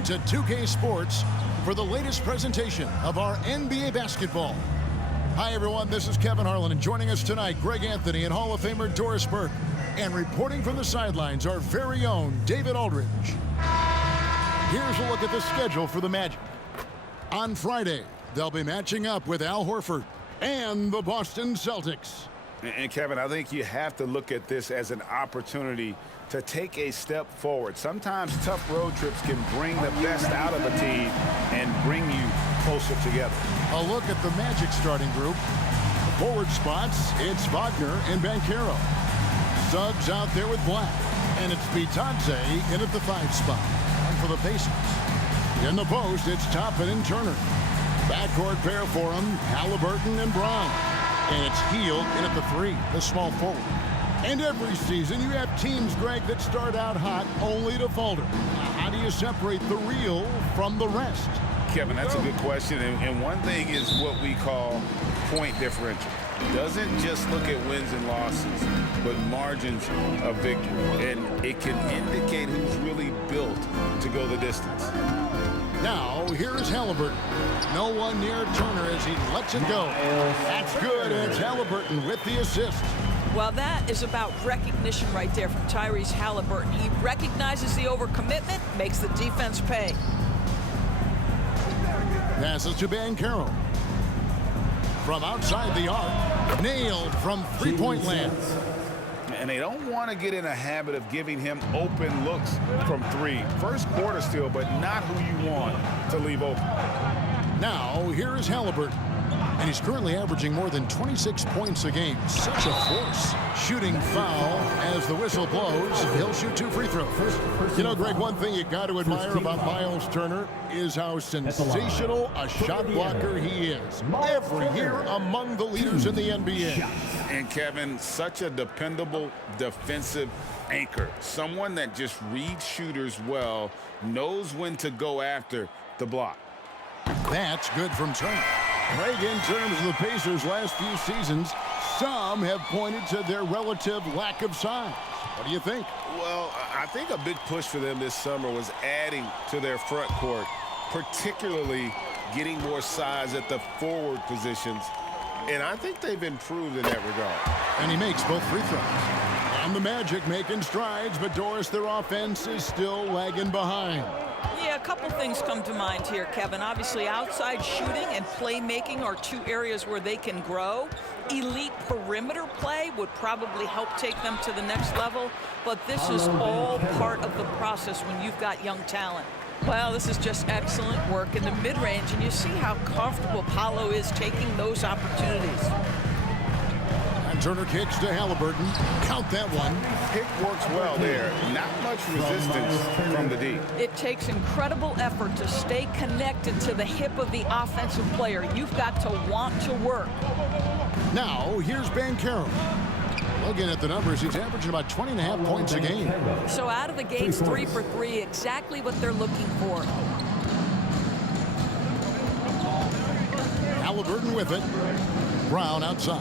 in to 2K Sports for the latest presentation of our NBA basketball. Hi, everyone. This is Kevin Harlan, and joining us tonight, Greg Anthony and Hall of Famer Doris Burke. And reporting from the sidelines, our very own David Aldridge. Here's a look at the schedule for the Magic. On Friday, they'll be matching up with Al Horford and the Boston Celtics. And Kevin, I think you have to look at this as an opportunity to take a step forward. Sometimes tough road trips can bring the best out of a team and bring you closer together. A look at the Magic starting group. The forward spots, it's Wagner and Banchero. Suggs out there with Black. And it's Bitadze in at the 5 spot. And for the Pacers, in the post, it's Toppin and Turner. Backcourt pair for them, Halliburton and Brown. And it's Hield in at the 3, the small forward. And every season you have teams, Greg, that start out hot only to falter. How do you separate the real from the rest? Kevin, that's a good question. And one thing is what we call point differential. Doesn't just look at wins and losses, but margins of victory. And it can indicate who's really built to go the distance. Now, here's Halliburton. No one near Turner as he lets it go. That's good. It's Halliburton with the assist. Well, that is about recognition right there from Tyrese Halliburton. He recognizes the overcommitment, makes the defense pay. Passes to Banchero. From outside the arc, nailed from three-point land. And they don't want to get in a habit of giving him open looks from 3. First quarter still, but not who you want to leave open. Now, here is Halliburton. And he's currently averaging more than 26 points a game. Such a force. Shooting foul as the whistle blows. He'll shoot 2 free throws. You know, Greg, one thing you got to admire about Miles Turner is how sensational a shot blocker he is. Every year among the leaders in the NBA. And Kevin, such a dependable defensive anchor. Someone that just reads shooters well, knows when to go after the block. That's good from Turner. Greg, in terms of the Pacers' last few seasons, some have pointed to their relative lack of size. What do you think? Well, I think a big push for them this summer was adding to their front court, particularly getting more size at the forward positions. And I think they've improved in that regard. And he makes both free throws. And the Magic making strides, but Doris, their offense is still lagging behind. Yeah, a couple things come to mind here, Kevin. Obviously, outside shooting and playmaking are 2 areas where they can grow. Elite perimeter play would probably help take them to the next level, but this is all part of the process when you've got young talent. Well, this is just excellent work in the mid-range, and you see how comfortable Paolo is taking those opportunities. And Turner kicks to Halliburton. Count that one. Pick works well there. Not much resistance from the D. It takes incredible effort to stay connected to the hip of the offensive player. You've got to want to work. Now, here's Banchero. Looking at the numbers, he's averaging about 20.5 points a game. So out of the gates, 3 for 3, exactly what they're looking for. Halliburton with it. Brown outside.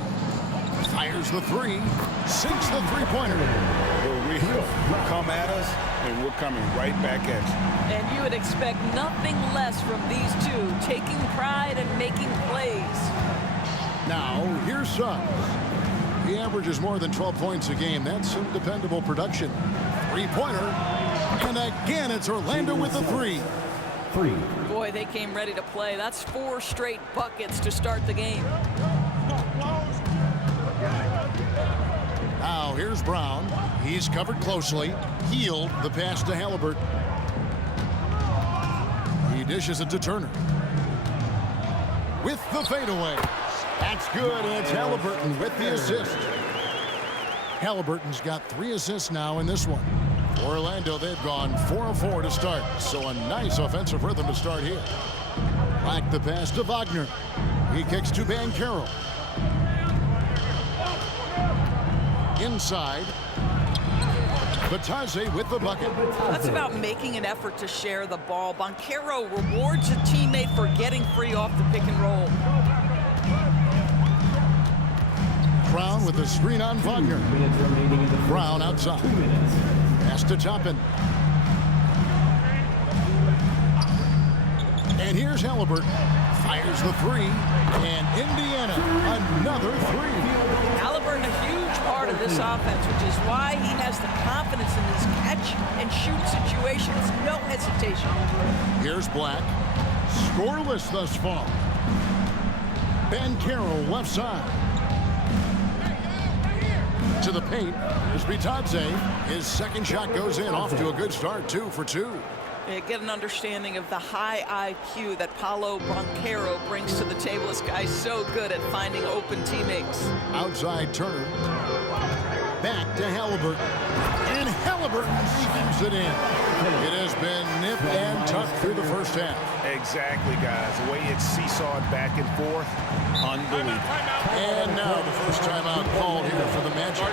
Fires the 3. Sinks the three-pointer. We're real. Come at us, and we're coming right back at you. And you would expect nothing less from these 2, taking pride and making plays. Now, here's Suggs. He averages more than 12 points a game. That's some dependable production. Three-pointer. And again, it's Orlando with the 3. Boy, they came ready to play. That's 4 straight buckets to start the game. Now, here's Brown. He's covered closely. Hield the pass to Halliburton. He dishes it to Turner. With the fadeaway. That's good, and it's Halliburton with the assist. Halliburton's got 3 assists now in this one. For Orlando, they've gone 4 of 4 to start, so a nice offensive rhythm to start here. Back the pass to Wagner. He kicks to Banchero. Inside. Bitadze with the bucket. That's about making an effort to share the ball. Banchero rewards a teammate for getting free off the pick and roll. Brown with the screen on Wagner. Brown outside. Pass to Toppin. And here's Halliburton. Fires the three. And Indiana, another three. Halliburton, a huge part of this offense, which is why he has the confidence in these catch-and-shoot situations. No hesitation. Here's Black. Scoreless thus far. Banchero left side. To the paint is Bitadze. His second shot goes in, off to a good start, 2 for 2. You get an understanding of the high IQ that Paolo Banchero brings to the table. This guy's so good at finding open teammates. Outside Turner. Back to Halliburton. And Halliburton slams it in. It has been nip and tuck through the first half. Exactly, guys. The way it's seesawed back and forth, unbelievable. And now the first timeout called here for the Magic.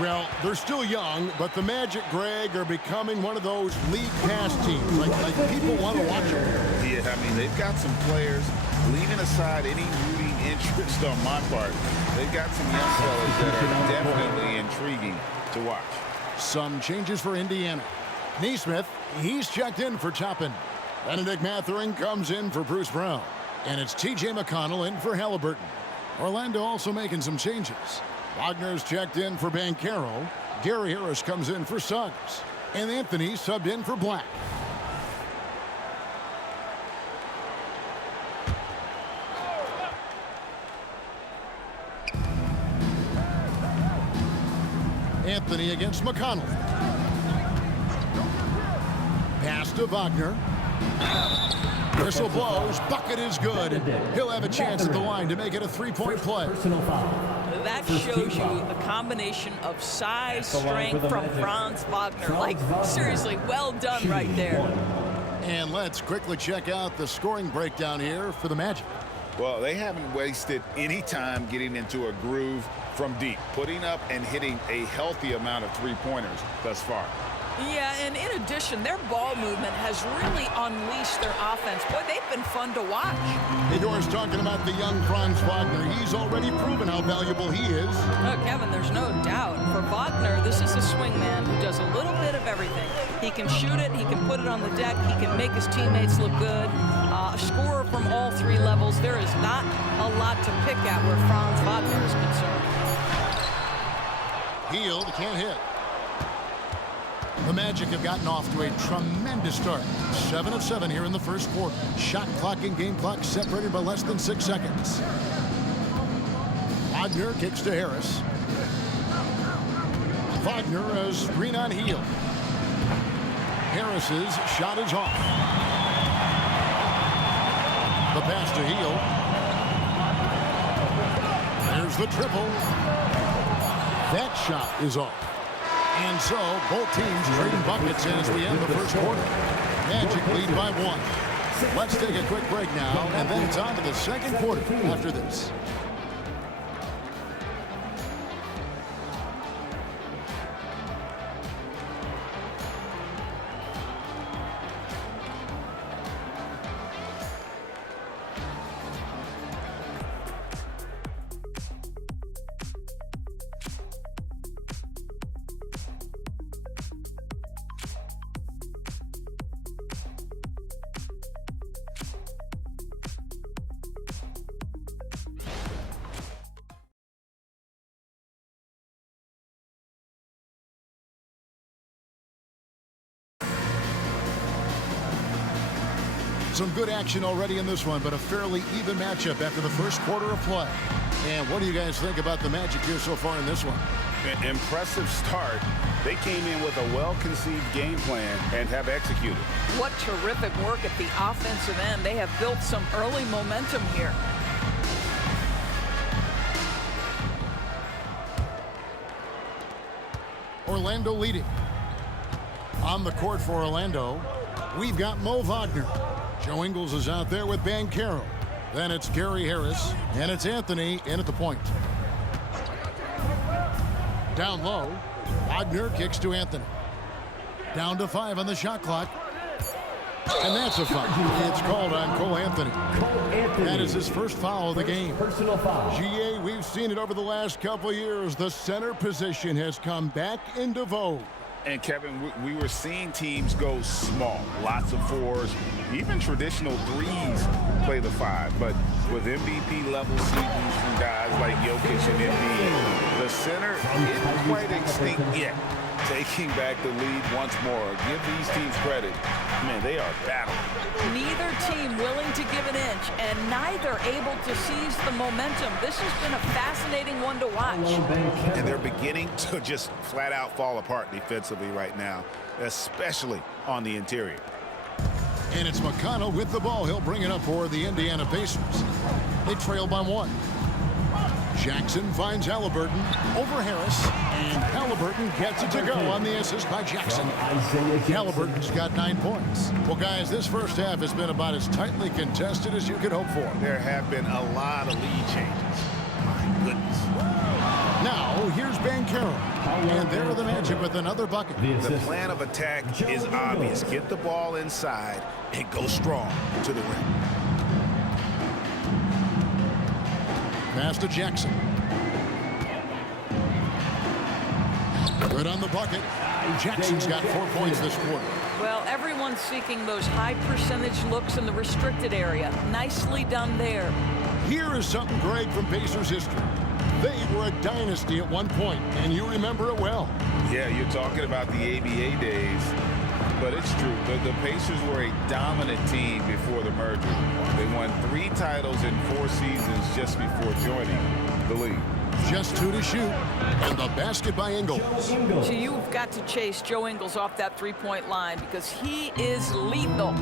Well, they're still young, but the Magic, Greg, are becoming one of those league pass teams. Like people want to watch them. Yeah, I mean, they've got some players, leaving aside any rooting interest on my part, they've got some young fellas that are definitely intriguing to watch. Some changes for Indiana. Neesmith, he's checked in for Toppin. Benedict Mathurin comes in for Bruce Brown. And it's T.J. McConnell in for Halliburton. Orlando also making some changes. Wagner's checked in for Banchero. Gary Harris comes in for Suggs. And Anthony subbed in for Black. Anthony against McConnell. Pass to Wagner. Whistle blows. Bucket is good. He'll have a chance at the line to make it a three-point play. That shows you the combination of size, strength from Franz Wagner. Like, seriously, well done right there. And let's quickly check out the scoring breakdown here for the Magic. Well, they haven't wasted any time getting into a groove from deep, putting up and hitting a healthy amount of three-pointers thus far. Yeah, and in addition, their ball movement has really unleashed their offense. Boy, they've been fun to watch. Fedor's talking about the young Franz Wagner. He's already proven how valuable he is. Oh, Kevin, there's no doubt. For Wagner, this is a swingman who does a little bit of everything. He can shoot it, he can put it on the deck, he can make his teammates look good. A scorer from all three levels. There is not a lot to pick at where Franz Wagner is concerned. Hield can't hit. The Magic have gotten off to a tremendous start. 7 of 7 here in the first quarter. Shot clock and game clock separated by less than 6 seconds. Wagner kicks to Harris. Wagner a screen on Hield. Harris's shot is off. The pass to Hield. There's the triple. That shot is off. And so, both teams trading buckets in as we end the first quarter. Magic lead by 1. Let's take a quick break now, and then it's on to the second quarter after this. Some good action already in this one, but a fairly even matchup after the first quarter of play. And what do you guys think about the Magic here so far in this one? An impressive start. They came in with a well-conceived game plan and have executed. What terrific work at the offensive end. They have built some early momentum here. Orlando leading. On the court for Orlando, we've got Mo Wagner. Joe Ingles is out there with Banchero. Then it's Gary Harris, and it's Anthony in at the point. Down low, Wagner kicks to Anthony. Down to 5 on the shot clock. And that's a foul. It's called on Cole Anthony. That is his first foul of the game. Personal foul. GA, we've seen it over the last couple of years. The center position has come back into vogue. And Kevin, we were seeing teams go small, lots of fours, even traditional threes play the five. But with MVP level seasons from guys like Jokic and Embiid, the center isn't quite extinct yet. Taking back the lead once more. Give these teams credit. Man, they are battling. Neither team willing to give an inch, and neither able to seize the momentum. This has been a fascinating one to watch. And they're beginning to just flat out fall apart defensively right now, especially on the interior. And it's McConnell with the ball. He'll bring it up for the Indiana Pacers. They trail by 1. Jackson finds Halliburton over Harris, and Halliburton gets it to go on the assist by Jackson. Halliburton's got 9 points. Well, guys, this first half has been about as tightly contested as you could hope for. There have been a lot of lead changes. My goodness. Now, here's Banchero, and there are the Magic with another bucket. The plan of attack is obvious. Get the ball inside and go strong to the rim. Pass to Jackson. Good on the bucket. Jackson's got 4 points this quarter. Well, everyone's seeking those high percentage looks in the restricted area. Nicely done there. Here is something great from Pacers history. They were a dynasty at one point, and you remember it well. Yeah, you're talking about the ABA days, but it's true. The Pacers were a dominant team before the merger. They won 3 titles in 4 seasons just before joining the league. Just 2 to shoot, and the basket by Ingles. So you've got to chase Joe Ingles off that three-point line because he is lethal.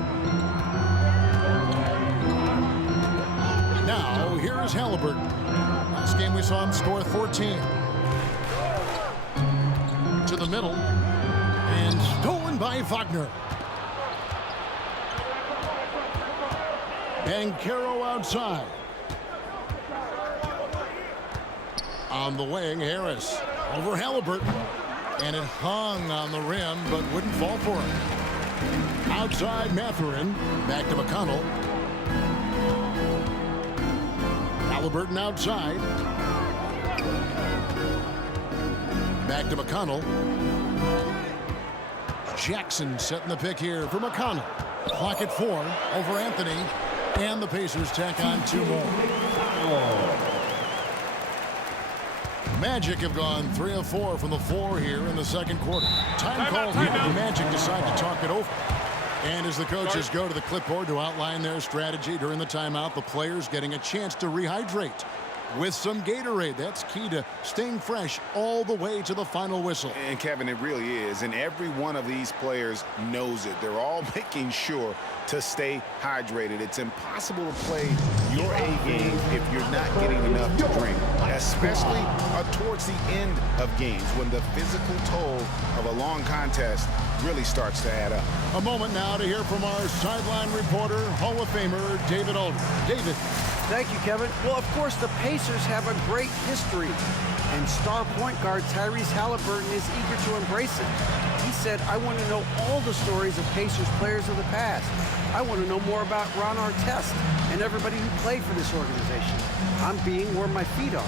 Now, here is Halliburton. Last game we saw him score 14. To the middle, and stolen by Wagner. Banchero outside. On the wing, Harris over Halliburton. And it hung on the rim, but wouldn't fall for him. Outside, Mathurin. Back to McConnell. Halliburton outside. Back to McConnell. Jackson setting the pick here for McConnell. Clock at 4 over Anthony. And the Pacers tack on 2 more. Magic have gone 3 of 4 from the floor here in the second quarter. Time called here. The Magic decide to talk it over. And as the coaches go to the clipboard to outline their strategy during the timeout, the players getting a chance to rehydrate with some Gatorade. That's key to staying fresh all the way to the final whistle. And Kevin, it really is. And every one of these players knows it. They're all making sure to stay hydrated. It's impossible to play your A game if you're not getting enough to drink, especially towards the end of games when the physical toll of a long contest really starts to add up. A moment now to hear from our sideline reporter, Hall of Famer David Aldridge. David. Thank you, Kevin. Well, of course, the Pacers have a great history, and star point guard Tyrese Halliburton is eager to embrace it. He said, I want to know all the stories of Pacers players of the past. I want to know more about Ron Artest and everybody who played for this organization. I'm being where my feet are.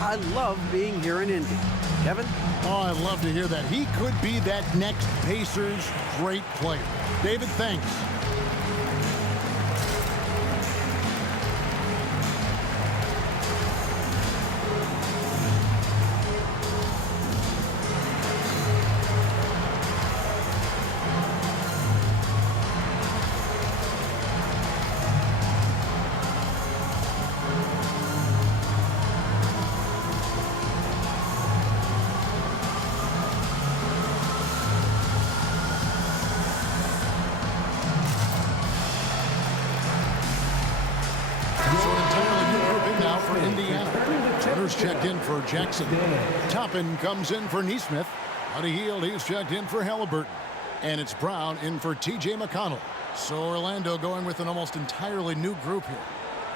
I love being here in Indy. Kevin? Oh, I'd love to hear that. He could be that next Pacers great player. David, thanks. Checked in for Jackson. Toppin comes in for Nesmith. Buddy Hield, he's checked in for Halliburton. And it's Brown in for T.J. McConnell. So Orlando going with an almost entirely new group here.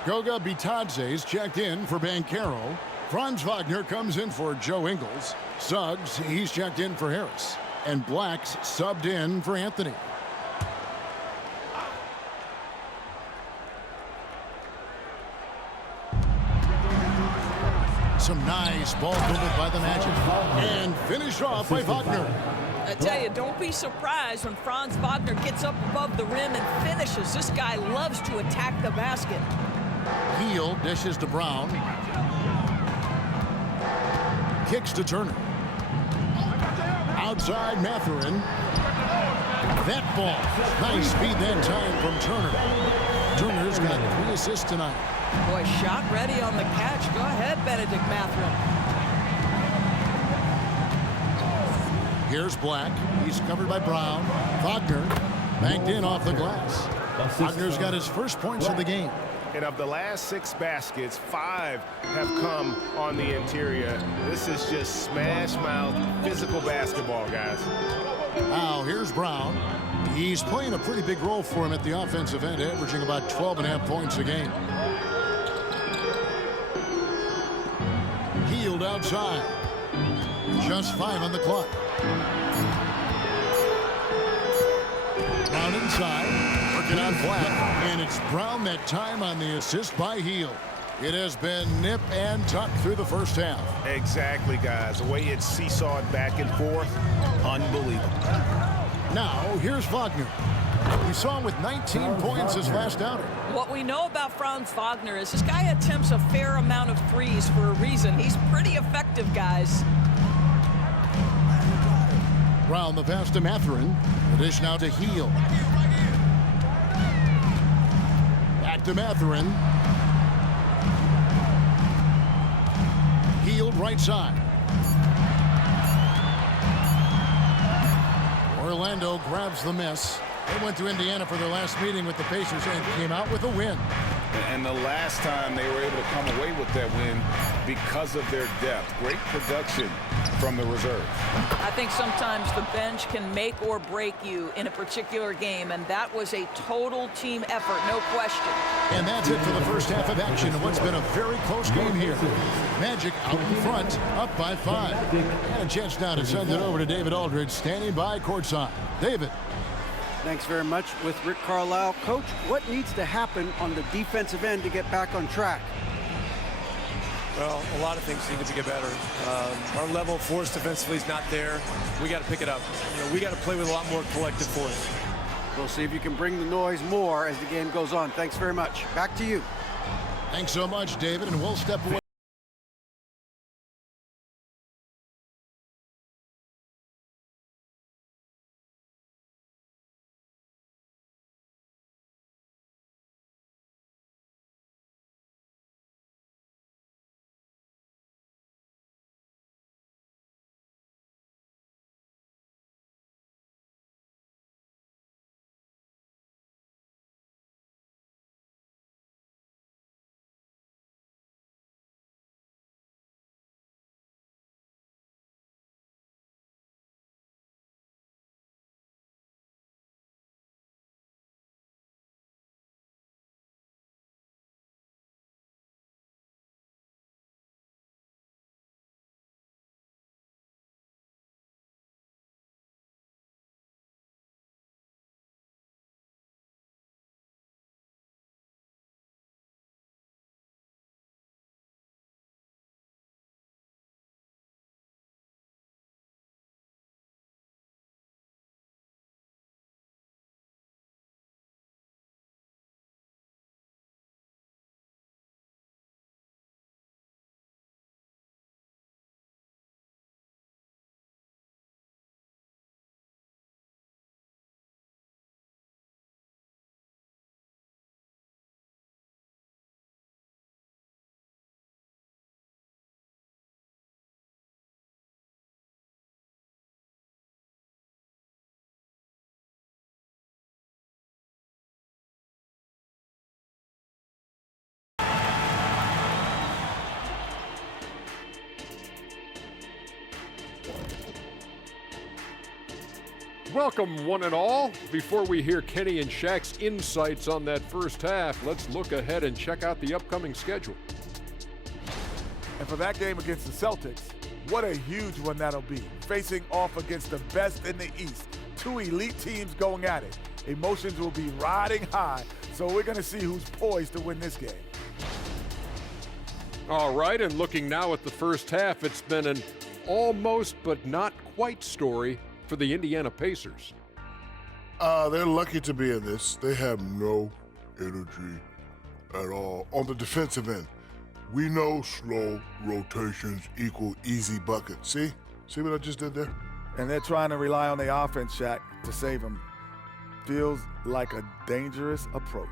Goga Bitadze's checked in for Banchero. Franz Wagner comes in for Joe Ingles. Suggs, he's checked in for Harris. And Black's subbed in for Anthony. Some nice ball movement by the Magic. And finished off by Wagner. I tell you, don't be surprised when Franz Wagner gets up above the rim and finishes. This guy loves to attack the basket. Heel dishes to Brown. Kicks to Turner. Outside Mathurin. That ball. Nice speed that time from Turner. Turner's got 3 assists tonight. Boy, shot ready on the catch. Go ahead, Benedict Mathurin. Here's Black. He's covered by Brown. Wagner banked in off the glass. Wagner's got his first points of the game. And of the last 6 baskets, 5 have come on the interior. This is just smash mouth physical basketball, guys. Now here's Brown. He's playing a pretty big role for him at the offensive end, averaging about 12.5 points a game. Healed outside. Just 5 on the clock. Brown inside, working on Black, and it's Brown that time on the assist by Heel. It has been nip and tuck through the first half. Exactly, guys. The way it's seesawed back and forth, unbelievable. Now, here's Wagner. We saw him with 19 points his last outing. What we know about Franz Wagner is this guy attempts a fair amount of threes for a reason. He's pretty effective, guys. Brown the pass to Mathurin. The dish now to Heel. Back to Mathurin. Healed right side. Orlando grabs the miss. They went to Indiana for their last meeting with the Pacers and came out with a win. And the last time they were able to come away with that win because of their depth. Great production from the reserve. I think sometimes the bench can make or break you in a particular game, and that was a total team effort, no question. And that's it for the first half of action in what's been a very close game here. Magic out in front, up by 5. And a chance now to send it over to David Aldridge, standing by courtside. David. Thanks very much with Rick Carlisle. Coach, what needs to happen on the defensive end to get back on track? Well, a lot of things need to get better. Our level of force defensively is not there. We got to pick it up. We got to play with a lot more collective force. We'll see if you can bring the noise more as the game goes on. Thanks very much. Back to you. Thanks so much, David, and we'll step away. Welcome, one and all. Before we hear Kenny and Shaq's insights on that first half, let's look ahead and check out the upcoming schedule. And for that game against the Celtics, what a huge one that'll be. Facing off against the best in the East. 2 elite teams going at it. Emotions will be riding high, so we're going to see who's poised to win this game. All right, and looking now at the first half, it's been an almost but not quite story for the Indiana Pacers? They're lucky to be in this. They have no energy at all. On the defensive end, we know slow rotations equal easy buckets. See? See what I just did there? And they're trying to rely on the offense, Shaq, to save them. Feels like a dangerous approach.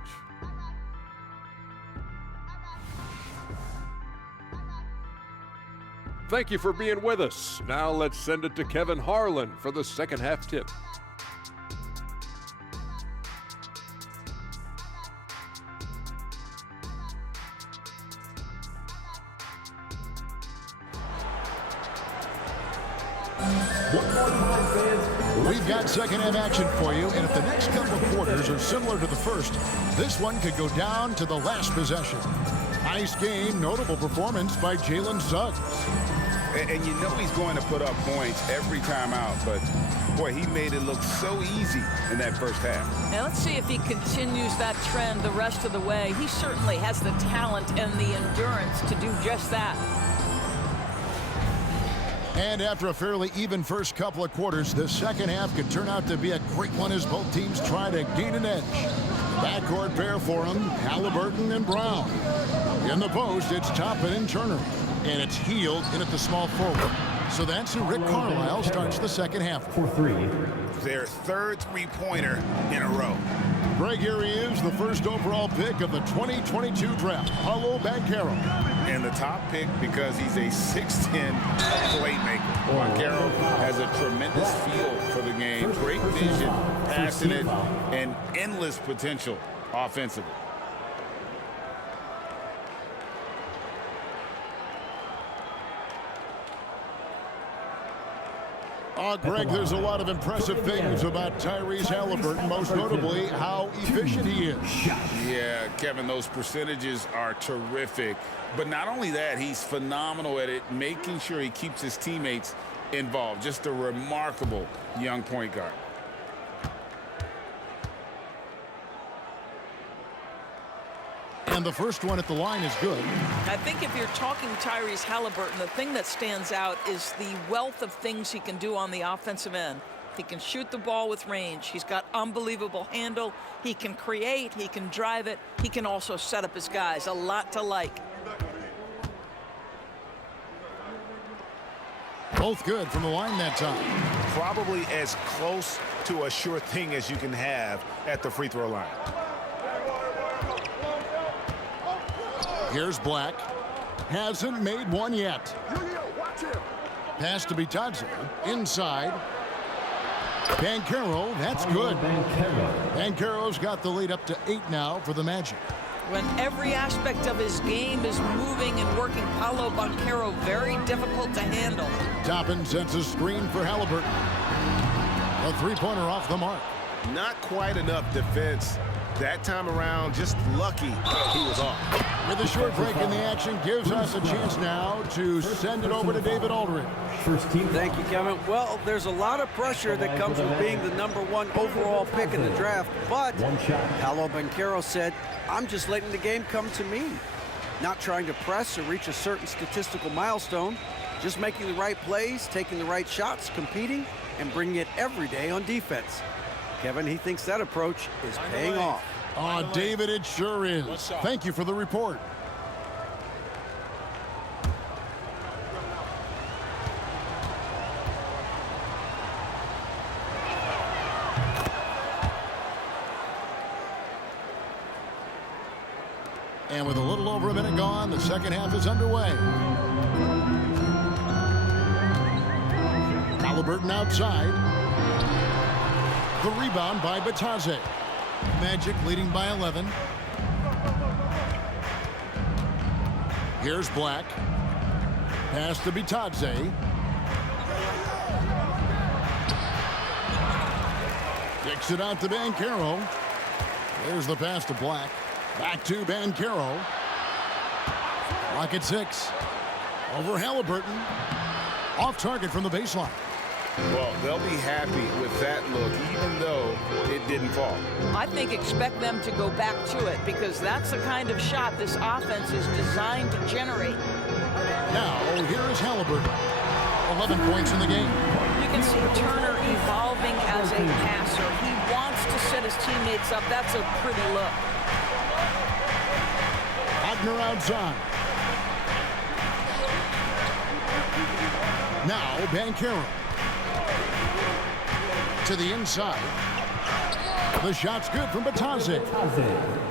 Thank you for being with us. Now let's send it to Kevin Harlan for the second half tip. We've got second half action for you, and if the next couple of quarters are similar to the first, this one could go down to the last possession. Nice game, notable performance by Jalen Suggs. And you know he's going to put up points every time out, but boy, he made it look so easy in that first half. Now let's see if he continues that trend the rest of the way. He certainly has the talent and the endurance to do just that. And after a fairly even first couple of quarters, the second half could turn out to be a great one as both teams try to gain an edge. Backcourt pair for them, Halliburton and Brown. In the post, it's Toppin and Turner. And it's Hield in at the small forward. So that's who Rick Carlisle starts the second half. For three. Their third three-pointer in a row. Greg, here he is, the first overall pick of the 2022 draft, Paolo Banchero. And the top pick because he's a 6'10 playmaker. Banchero has a tremendous feel for the game, great vision, passionate, and endless potential offensively. Greg, there's a lot of impressive things about Tyrese Halliburton, most notably how efficient he is. Yeah, Kevin, those percentages are terrific. But not only that, he's phenomenal at it, making sure he keeps his teammates involved. Just a remarkable young point guard. And the first one at the line is good. I think if you're talking Tyrese Halliburton, the thing that stands out is the wealth of things he can do on the offensive end. He can shoot the ball with range. He's got unbelievable handle. He can create. He can drive it. He can also set up his guys. A lot to like. Both good from the line that time. Probably as close to a sure thing as you can have at the free throw line. Here's Black. Hasn't made one yet. Pass to Bitadze. Inside. Banchero, that's good. Banchero's got the lead up to 8 now for the Magic. When every aspect of his game is moving and working, Paolo Banchero very difficult to handle. Toppin sends a screen for Halliburton. A three-pointer off the mark. Not quite enough defense that time around. Just lucky he was off. With a short break in the action, gives us a chance now to send it over to David Aldridge. Thank you, Kevin. Well, there's a lot of pressure that comes with being the #1 overall pick in the draft, but Paolo Banchero said, I'm just letting the game come to me. Not trying to press or reach a certain statistical milestone, just making the right plays, taking the right shots, competing, and bringing it every day on defense. Kevin, he thinks that approach is paying off. Oh, David, it sure is. Thank you for the report. And with a little over a minute gone, the second half is underway. Halliburton outside. The rebound by Bitadze. Magic leading by 11. Here's Black. Pass to Bitadze. Kicks it out to Banchero. There's the pass to Black. Back to Banchero. Clock at 6. Over Halliburton. Off target from the baseline. Well, they'll be happy with that look, even though it didn't fall. I think expect them to go back to it because that's the kind of shot this offense is designed to generate. Now, here is Halliburton. 11 points in the game. You can see Turner evolving as a passer. He wants to set his teammates up. That's a pretty look. Wagner outside. Now Banchero to the inside. The shot's good from Bitadze.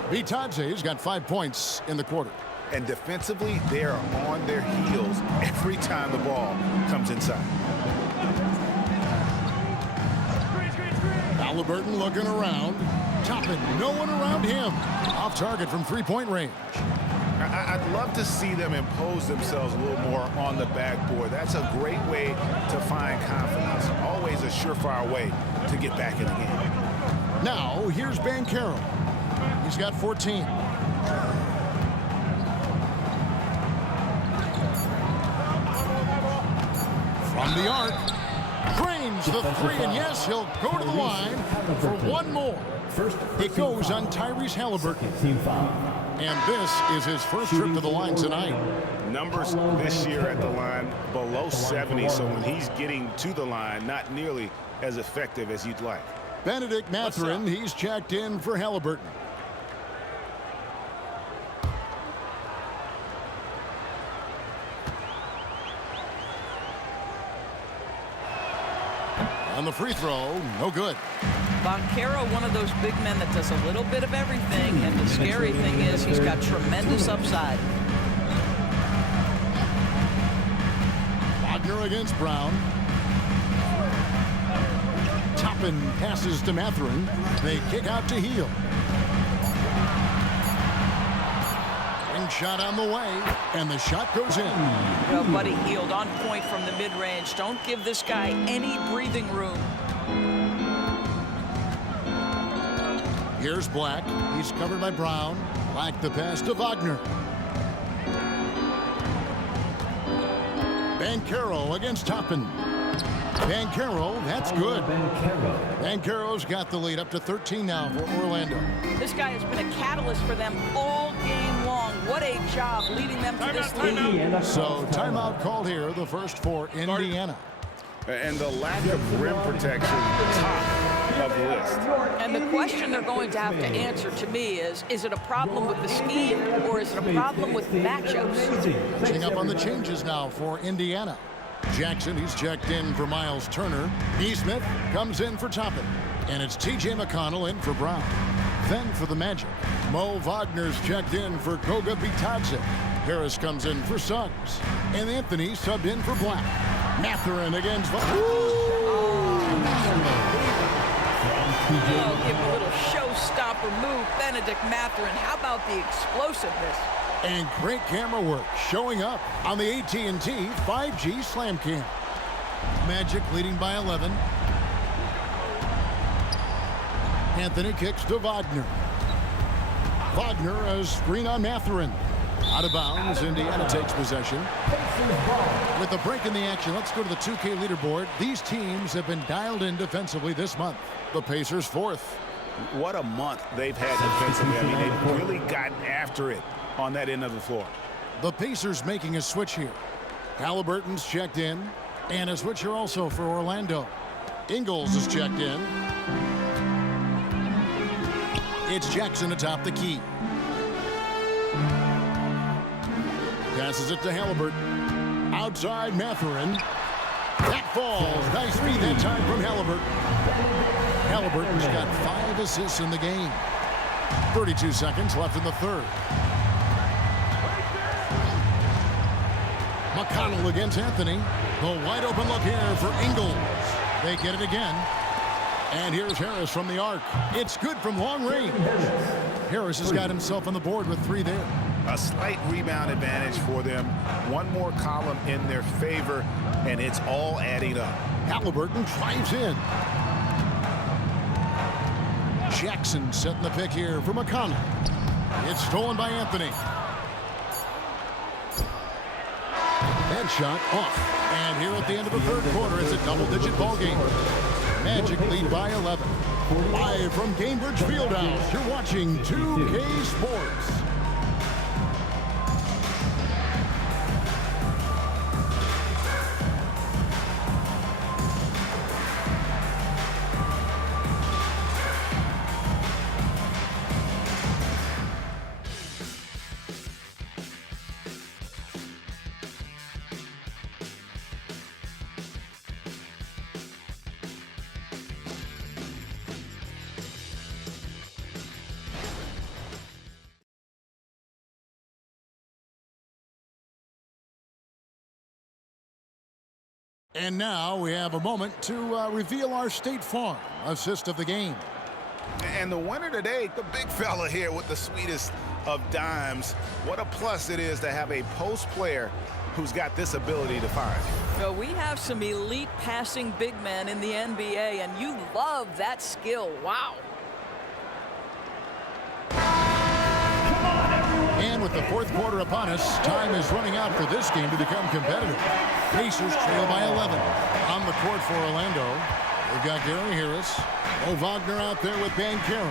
Bitadze's got 5 points in the quarter. And defensively, they are on their heels every time the ball comes inside. Halliburton looking around. Toppin, no one around him. Off target from three-point range. I'd love to see them impose themselves a little more on the backboard. That's a great way to find confidence. Always a surefire way to get back in the game. Now, here's Banchero. He's got 14. From the arc, drains the three, and yes, he'll go to the line for one more. It goes on Tyrese Halliburton. And this is his first trip to the line tonight. Numbers this year at the line below 70, so when he's getting to the line, not nearly as effective as you'd like. Benedict Mathurin, he's checked in for Halliburton. On the free throw, no good. Banchero, one of those big men that does a little bit of everything, and the scary thing is he's got tremendous upside. Wagner against Brown. Toppin passes to Mathurin. They kick out to Heel. Ring shot on the way, and the shot goes in. Well, Buddy Hield on point from the mid-range. Don't give this guy any breathing room. Here's Black. He's covered by Brown. Black the pass to Wagner. Banchero against Toppin. Banchero, that's good. Banchero's got the lead up to 13 now for Orlando. This guy has been a catalyst for them all game long. What a job leading them to this lead. So timeout called here, the first for Indiana. And the lack of rim protection, top of the list. And the question they're going to have to answer to me is it a problem with the scheme or is it a problem with matchups? Pushing up on the changes now for Indiana. Jackson, he's checked in for Miles Turner. Nesmith comes in for Toppin. And it's T.J. McConnell in for Brown. Then for the Magic, Mo Wagner's checked in for Goga Bitadze. Harris comes in for Suggs. And Anthony subbed in for Black. Mathurin against Oh, give him a little showstopper move, Benedict Mathurin. How about the explosiveness? And great camera work showing up on the AT&T 5G Slam Cam. Magic leading by 11. Anthony kicks to Wagner. Wagner a screen on Mathurin. Out of bounds, Indiana takes possession. With a break in the action, let's go to the 2K leaderboard. These teams have been dialed in defensively this month. The Pacers fourth. What a month they've had defensively. I mean, they've really gotten after it on that end of the floor. The Pacers making a switch here. Halliburton's checked in. And a switch here also for Orlando. Ingles is checked in. It's Jackson atop the key. Passes it to Halliburton. Outside Mathurin. That falls. Nice feed that time from Halliburton. Halliburton's got 5 assists in the game. 32 seconds left in the third. McConnell against Anthony. The wide open look here for Ingles. They get it again. And here's Harris from the arc. It's good from long range. Harris has got himself on the board with 3 there. A slight rebound advantage for them. One more column in their favor, and it's all adding up. Halliburton drives in. Jackson setting the pick here for McConnell. It's stolen by Anthony. That shot off. And here at the end of the third quarter, it's a double-digit ball game. Magic lead by 11. Live from Gainbridge Fieldhouse, you're watching 2K Sports. And now we have a moment to reveal our State Farm assist of the game. And the winner today, the big fella here with the sweetest of dimes. What a plus it is to have a post player who's got this ability to find. So we have some elite passing big men in the NBA, and you love that skill. Wow. And with the fourth quarter upon us, time is running out for this game to become competitive. Pacers trail by 11. On the court for Orlando, they've got Gary Harris. Mo Wagner out there with Banchero.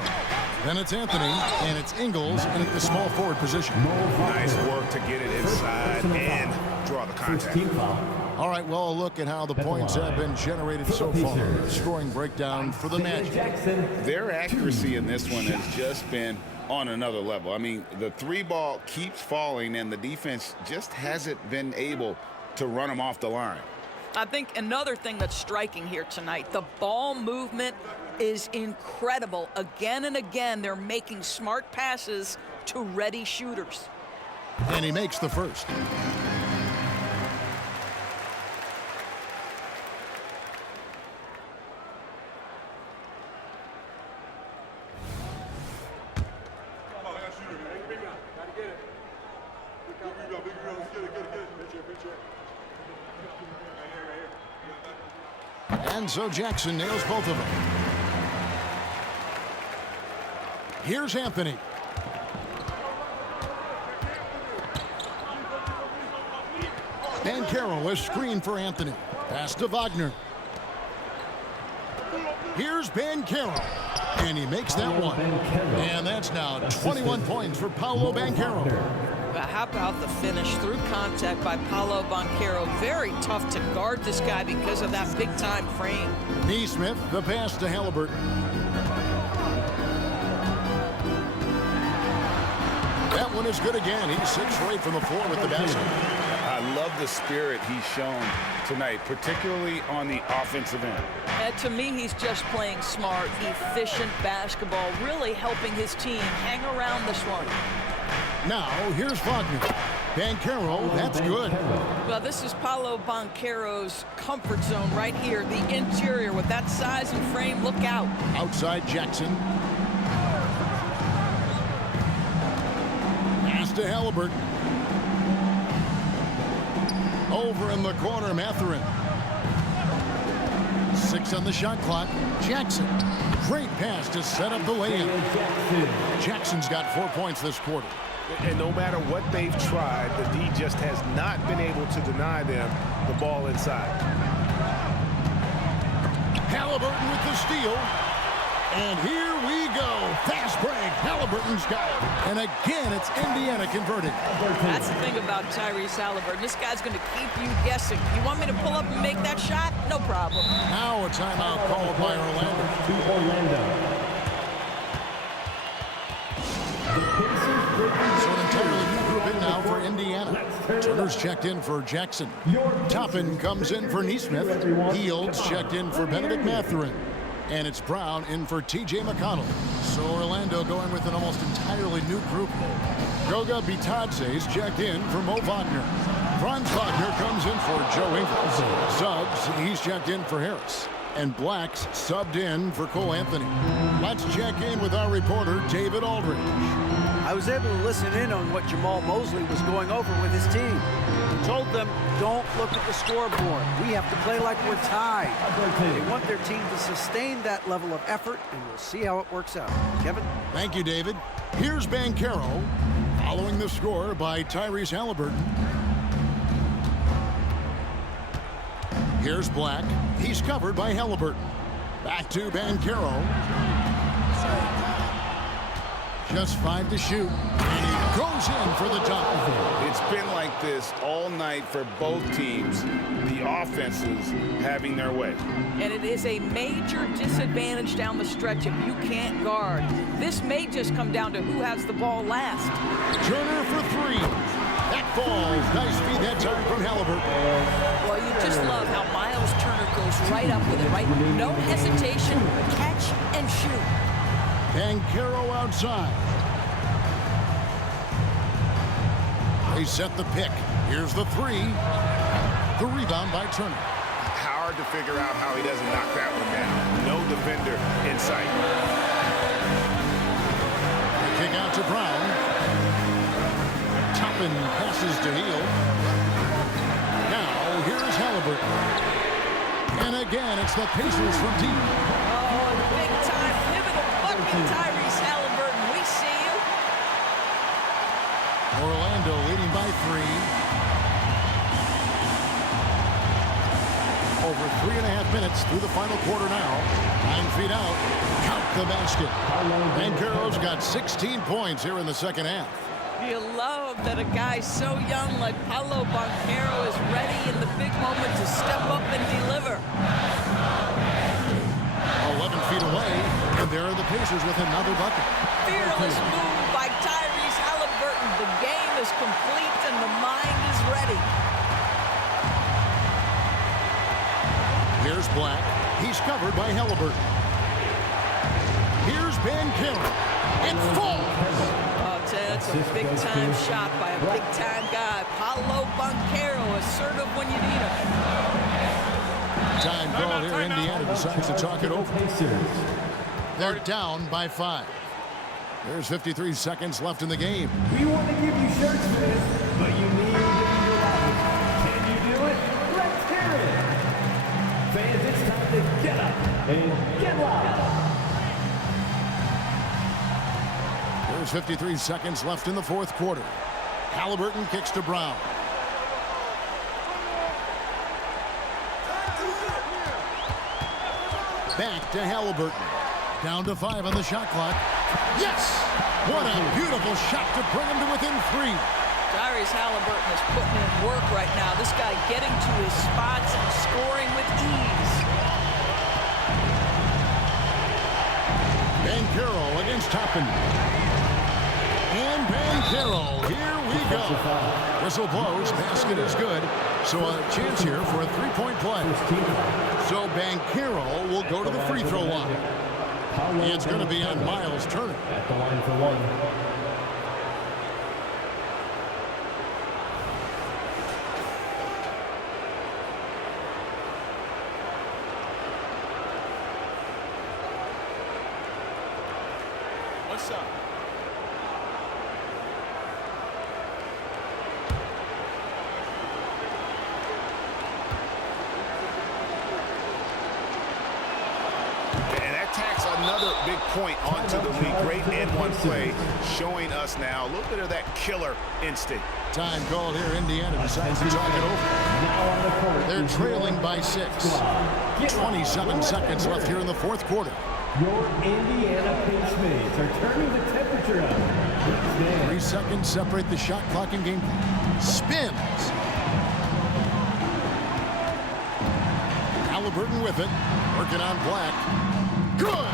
Then it's Anthony, and it's Ingles in at the small forward position. Nice work to get it inside and draw the contact. All right, well, a look at how the points have been generated so far. Scoring breakdown for the Magic. Their accuracy in this one has just been on another level. I mean, the three ball keeps falling, and the defense just hasn't been able to run them off the line. I think another thing that's striking here tonight, the ball movement is incredible. Again and again, they're making smart passes to ready shooters. And he makes the first. And so Jackson nails both of them. Here's Anthony. Banchero is screen for Anthony. Pass to Wagner. Here's Banchero. And he makes that one. And that's now 21 points for Paolo Banchero. But how about the finish through contact by Paolo Banchero? Very tough to guard this guy because of that big-time frame. Nesmith, the pass to Halliburton. That one is good again. He's 6 for 8 from the floor with the basket. I love the spirit he's shown tonight, particularly on the offensive end. And to me, he's just playing smart, efficient basketball, really helping his team hang around this one. Now, here's Wagner. Banchero, that's good. Well, this is Paolo Banchero's comfort zone right here. The interior with that size and frame, look out. Outside Jackson. Pass to Halliburton. Over in the corner, Mathurin. 6 on the shot clock. Jackson. Great pass to set up the layup. Jackson's got 4 points this quarter. And no matter what they've tried, the D just has not been able to deny them the ball inside. Halliburton with the steal. And here we go. Fast break. Halliburton's got it. And again, it's Indiana converting. That's the thing about Tyrese Halliburton. This guy's going to keep you guessing. You want me to pull up and make that shot? No problem. Now a timeout called by Orlando. So an entirely new group in now for Indiana. Turner's checked in for Jackson. Toppin comes in for Nesmith. Fields checked in for Benedict Mathurin. And it's Brown in for T.J. McConnell. So Orlando going with an almost entirely new group. Goga Bitadze's checked in for Mo Wagner. Franz Wagner comes in for Joe Ingles. Suggs, he's checked in for Harris. And Black's subbed in for Cole Anthony. Let's check in with our reporter, David Aldridge. I was able to listen in on what Jamal Mosley was going over with his team. He told them, don't look at the scoreboard. We have to play like we're tied. They want their team to sustain that level of effort, and we'll see how it works out. Kevin? Thank you, David. Here's Banchero, following the score by Tyrese Halliburton. Here's Black. He's covered by Halliburton. Back to Banchero. Just 5 to shoot. And he goes in for the dunk. It's been like this all night for both teams, the offenses having their way. And it is a major disadvantage down the stretch if you can't guard. This may just come down to who has the ball last. Turner for 3. That falls. Nice feed that time from Halliburton. Well, you just love how Miles Turner goes right up with it, right? No hesitation, catch and shoot. Banchero outside. They set the pick. Here's the 3. The rebound by Turner. hard to figure out how he doesn't knock that one down. No defender in sight. Kick out to Brown. Toppin passes to Hield. Now, here's Halliburton. And again, it's the Pacers from deep. Oh, the big-time pivotal bucket, Tyrese Halliburton. We see you. Orlando leading by 3. Over 3.5 minutes through the final quarter now. 9 feet out. Count the basket. Banchero's got 16 points here in the second half. You love that a guy so young like Paolo Banchero is ready in the big moment to step up and deliver. 11 feet away, and there are the Pacers with another bucket. Fearless move by Tyrese Halliburton. The game is complete and the mind is ready. Here's Black. He's covered by Halliburton. Here's Banchero. It falls. It's a big-time shot by a big-time guy. Paolo Banchero, assertive when you need him. Time call here. Indiana decides to talk it over. They're down by 5. There's 53 seconds left in the game. We want to give you shirts for this, but you need to be loud. Can you do it? Let's hear it. Fans, it's time to get up and get loud. There's 53 seconds left in the fourth quarter. Halliburton kicks to Brown. Back to Halliburton. Down to 5 on the shot clock. Yes! What a beautiful shot to bring him to within 3. Tyrese Halliburton is putting in work right now. This guy getting to his spots and scoring with ease. Banchero against Toppin. And Banchero, here we go. Whistle blows, basket is good. So a chance here for a 3-point play. So Banchero will go to the free throw line. It's going to be on Miles Turner. At the line for 1. What's up? Another big point onto the league. Great and-one play, showing us now a little bit of that killer instinct. Time called here. Indiana decides to talk it over. They're trailing by 6. 27 seconds left here in the fourth quarter. Your Indiana Pacemates are turning the temperature up. 3 seconds separate the shot clock and game clock. Spins. Halliburton with it. Working on Black. Good!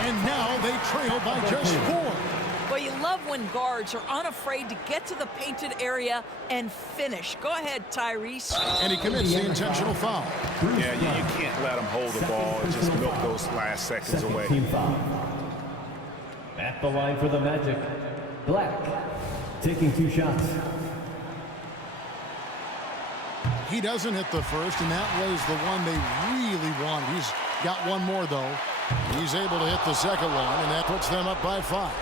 And now they trail by just 4. Well, you love when guards are unafraid to get to the painted area and finish. Go ahead, Tyrese. And he commits the intentional foul. Yeah, you can't let him hold the ball and just milk those last seconds away. At the line for the Magic, Black taking 2 shots. He doesn't hit the first, and that was the one they really wanted. He's got one more, though. He's able to hit the second one, and that puts them up by 5.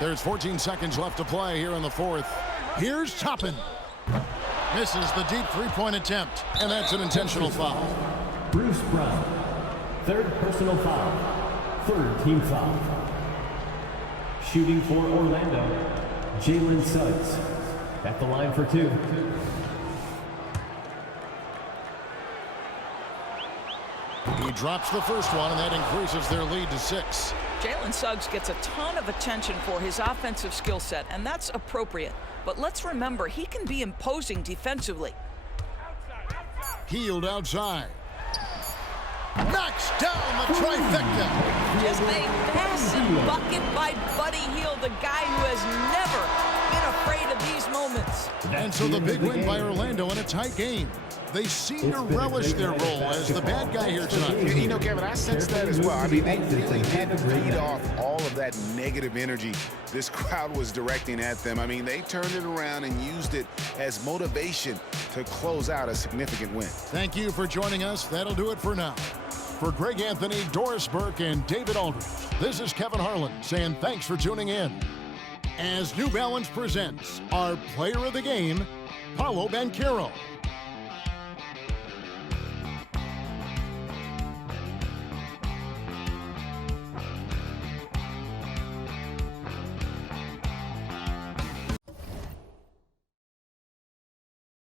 There's 14 seconds left to play here in the fourth. Here's Toppin. Misses the deep 3-point attempt, and that's an intentional foul. Bruce Brown, 3rd personal foul, 3rd team foul. Shooting for Orlando, Jalen Suggs at the line for 2. He drops the first one, and that increases their lead to 6. Jalen Suggs gets a ton of attention for his offensive skill set, and that's appropriate. But let's remember, he can be imposing defensively. Hield outside. Knocks down the trifecta. Just a massive bucket by Buddy Hield, the guy who has never been afraid of these moments. And so the big win by Orlando in a tight game. They seem to relish their role as the bad guy here tonight. You know, Kevin, I sense that as well. I mean, they really did feed off all of that negative energy this crowd was directing at them. I mean, they turned it around and used it as motivation to close out a significant win. Thank you for joining us. That'll do it for now. For Greg Anthony, Doris Burke, and David Aldridge, this is Kevin Harlan saying thanks for tuning in. As New Balance presents our player of the game, Paolo Banchero.